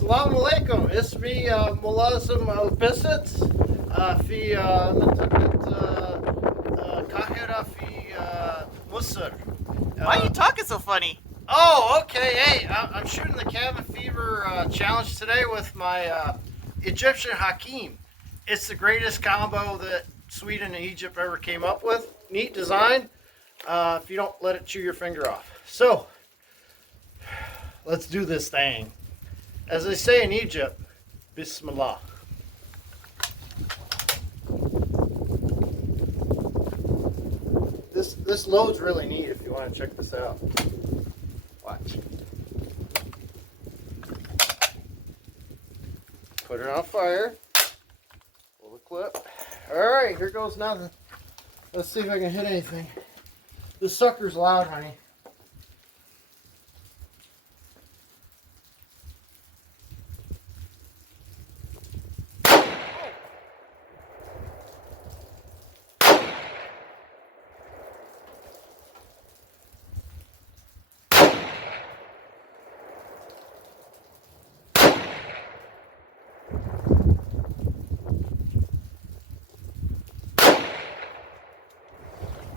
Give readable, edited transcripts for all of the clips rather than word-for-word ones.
Assalamu alaikum, اسمي ملازم البسط في منطقة القاهرة في مصر. Why are you talking so funny? Oh, okay. Hey, I'm shooting the cabin fever challenge today with my Egyptian Hakim. It's the greatest combo that Sweden and Egypt ever came up with. Neat design. If you don't let it chew your finger off. So, let's do this thing. As they say in Egypt, Bismillah. This load's really neat if you want to check this out. Watch. Put it on fire. Pull the clip. Alright, here goes nothing. Let's see if I can hit anything. This sucker's loud, honey.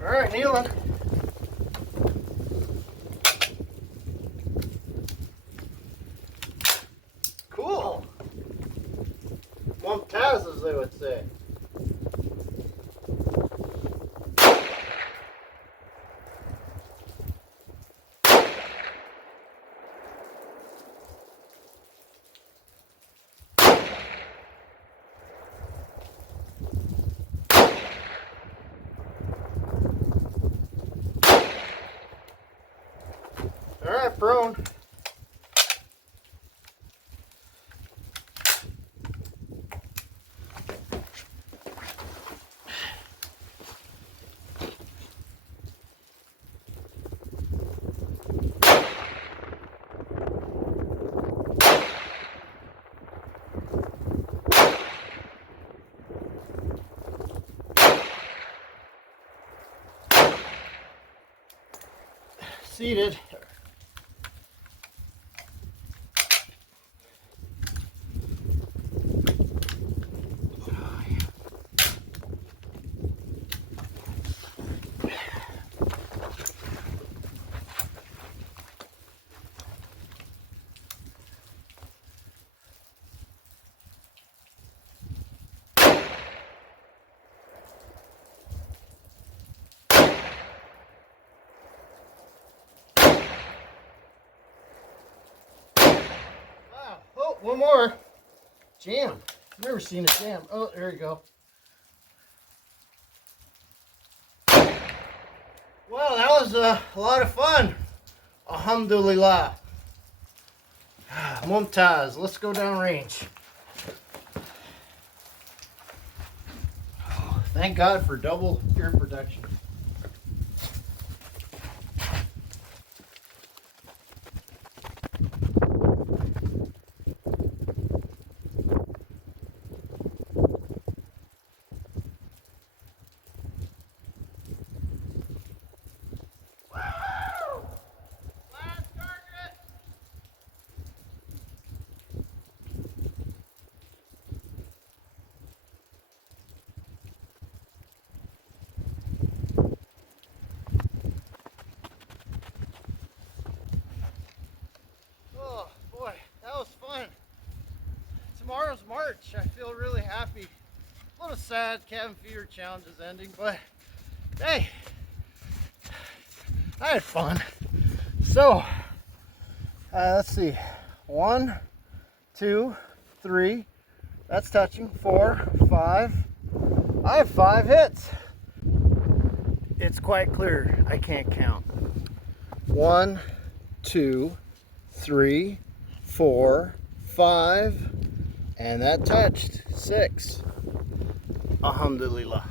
Alright, kneeling. Cool. Mumtaz, as they would say. Alright, prone. Seated. Oh, one more. Jam. I've never seen a jam. Oh, there you go. Well, that was a lot of fun. Alhamdulillah. Mumtaz, let's go down range. Thank God for double ear protection. Oh boy, that was fun. Tomorrow's March. I feel really happy. A little sad, cabin fever challenge is ending, but hey, I had fun. So, let's see. 1, 2, 3. That's touching. 4, 5. I have 5 hits. It's quite clear. I can't count. 1, 2, 3, 4, 5, and that touched 6. Alhamdulillah.